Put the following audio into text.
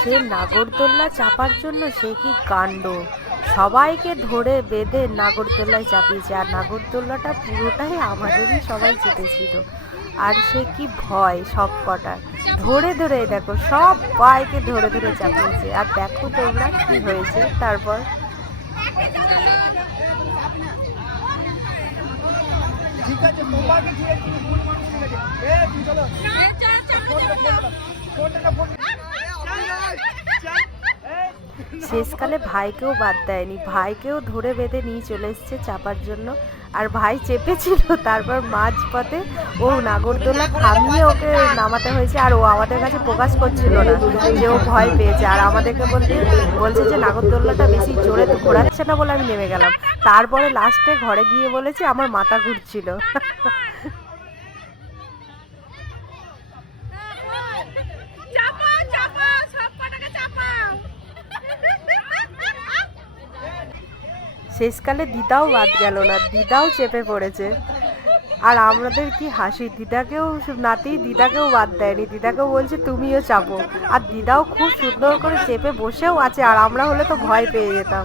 সে নাগরদোল্লা চাপার জন্য সে কি কাণ্ড, সবাইকে ধরে বেঁধে নাগরদোল্লায় চাপিয়েছে। আর নাগরদোল্লাটা পুরোটাই আমাদেরই সবাই চেপেছিল। আর সে কি ভয় সব কটার, ধরে ধরে দেখো সবাইকে ধরে ধরে চাপিয়েছে। আর দেখো তোমরা কি হয়েছে তারপর। শেষকালে ভাইকেও বাদ দেয়নি, ভাইকেও ধরে বেঁধে নিয়ে চলে এসছে চাপার জন্য। আর ভাই চেপেছিল, তারপর মাঝপথে ও নাগরদোলা থামিয়ে ওকে নামাতে হয়েছে। আর ও আমাদের কাছে প্রকাশ করছিল না যে ও ভয় পেয়েছে, আর আমাদেরকে বলছে যে নাগরদোল্লাটা বেশি জোরে ঘোরাচ্ছে না বলে আমি নেমে গেলাম। তারপরে লাস্টে ঘরে গিয়ে বলেছে আমার মাথা ঘুরছিল। শেষকালে দিদাও বাদ গেল না, দিদাও চেপে পড়েছে। আর আমাদের কি হাসি, দিদাকেও নাতি দিদাকেও বাদ দেয়নি, দিদাকেও বলছে তুমিও চাপো। আর দিদাও খুব সুন্দর করে চেপে বসেও আছে। আর আমরা হলে তো ভয় পেয়ে যেতাম।